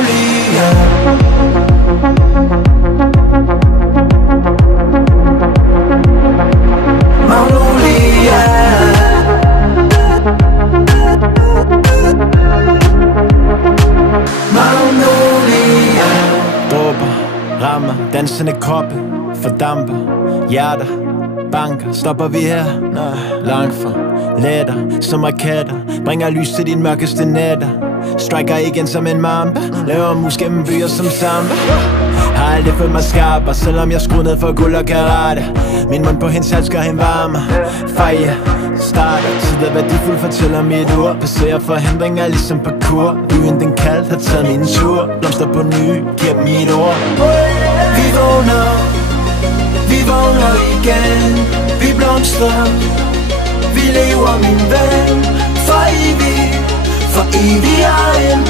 Magnolia. Magnolia. Magnolia. Dråber, rammer, dansende kroppe, fordamper, hjerter, banker. Stopper vi her? Nej, langt fra. Letter som raketter, bringer lys til dine mørkeste nætter. Striker igen som en mamba, laver mus gennem byer som samba. Har aldrig følt mig skarper, selvom jeg skruer ned for guld og karate. Min mund på hendes hals gør hende varmer. Fejre, starter, tider værdifuld fortæller mit ord. Passerer forhindringer ligesom parkour. Byen den kaldt har taget min tur. Blomster på ny, giver dem mit ord. Vi vågner igen. Vi blomstrer, vi lever min ven. For evig er en